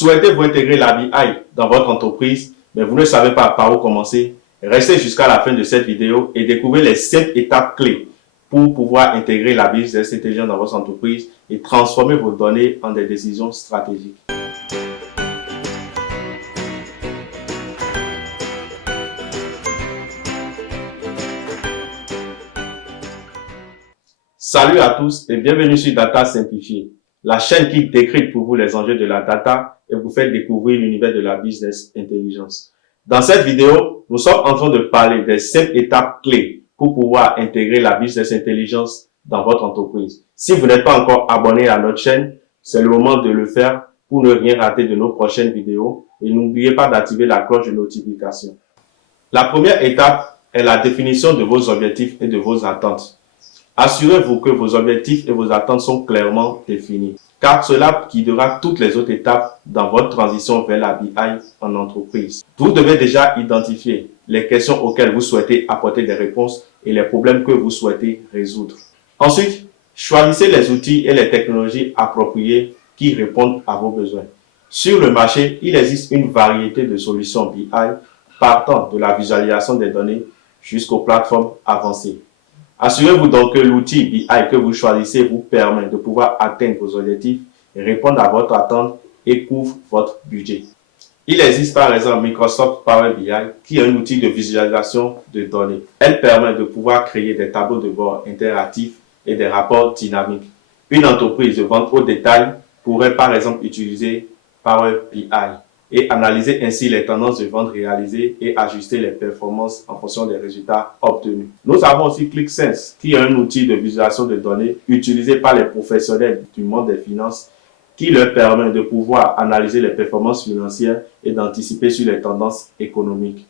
Souhaitez-vous intégrer la BI dans votre entreprise, mais vous ne savez pas par où commencer? Restez jusqu'à la fin de cette vidéo et découvrez les 5 étapes clés pour pouvoir intégrer la business intelligence dans votre entreprise et transformer vos données en des décisions stratégiques. Salut à tous et bienvenue sur Data Simplifié, la chaîne qui décrypte pour vous les enjeux de la data et vous fait découvrir l'univers de la business intelligence. Dans cette vidéo, nous sommes en train de parler des 5 étapes clés pour pouvoir intégrer la business intelligence dans votre entreprise. Si vous n'êtes pas encore abonné à notre chaîne, c'est le moment de le faire pour ne rien rater de nos prochaines vidéos et n'oubliez pas d'activer la cloche de notification. La première étape est la définition de vos objectifs et de vos attentes. Assurez-vous que vos objectifs et vos attentes sont clairement définis, car cela guidera toutes les autres étapes dans votre transition vers la BI en entreprise. Vous devez déjà identifier les questions auxquelles vous souhaitez apporter des réponses et les problèmes que vous souhaitez résoudre. Ensuite, choisissez les outils et les technologies appropriées qui répondent à vos besoins. Sur le marché, il existe une variété de solutions BI partant de la visualisation des données jusqu'aux plateformes avancées. Assurez-vous donc que l'outil BI que vous choisissez vous permet de pouvoir atteindre vos objectifs et répondre à votre attente et couvre votre budget. Il existe par exemple Microsoft Power BI qui est un outil de visualisation de données. Elle permet de pouvoir créer des tableaux de bord interactifs et des rapports dynamiques. Une entreprise de vente au détail pourrait par exemple utiliser Power BI et analyser ainsi les tendances de vente réalisées et ajuster les performances en fonction des résultats obtenus. Nous avons aussi ClickSense, qui est un outil de visualisation de données utilisé par les professionnels du monde des finances, qui leur permet de pouvoir analyser les performances financières et d'anticiper sur les tendances économiques.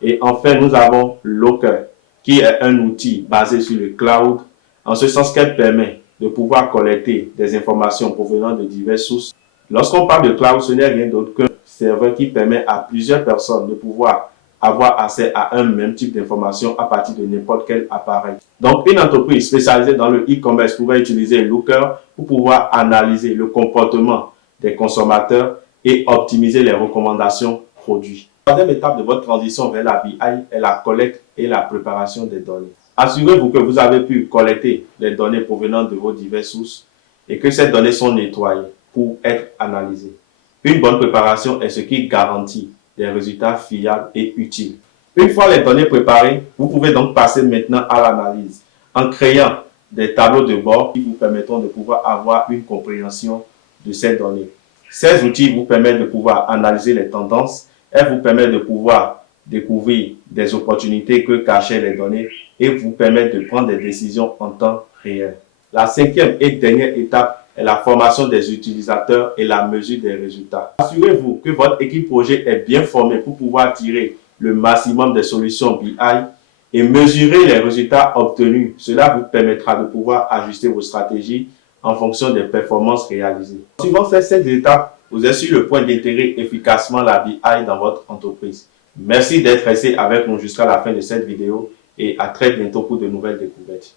Et enfin, nous avons Looker, qui est un outil basé sur le cloud, en ce sens qu'elle permet de pouvoir collecter des informations provenant de diverses sources. Lorsqu'on parle de cloud, ce n'est rien d'autre qu'un serveur qui permet à plusieurs personnes de pouvoir avoir accès à un même type d'information à partir de n'importe quel appareil. Donc, une entreprise spécialisée dans le e-commerce pourrait utiliser Looker pour pouvoir analyser le comportement des consommateurs et optimiser les recommandations produits. La troisième étape de votre transition vers la BI est la collecte et la préparation des données. Assurez-vous que vous avez pu collecter les données provenant de vos diverses sources et que ces données sont nettoyées pour être analysées. Une bonne préparation est ce qui garantit des résultats fiables et utiles. Une fois les données préparées, vous pouvez donc passer maintenant à l'analyse en créant des tableaux de bord qui vous permettront de pouvoir avoir une compréhension de ces données. Ces outils vous permettent de pouvoir analyser les tendances et vous permettent de pouvoir découvrir des opportunités que cachaient les données et vous permettent de prendre des décisions en temps réel. La cinquième et dernière étape est la formation des utilisateurs et la mesure des résultats. Assurez-vous que votre équipe projet est bien formée pour pouvoir tirer le maximum des solutions BI et mesurer les résultats obtenus. Cela vous permettra de pouvoir ajuster vos stratégies en fonction des performances réalisées. En suivant ces 5 étapes, vous êtes sur le point d'intégrer efficacement la BI dans votre entreprise. Merci d'être resté avec nous jusqu'à la fin de cette vidéo et à très bientôt pour de nouvelles découvertes.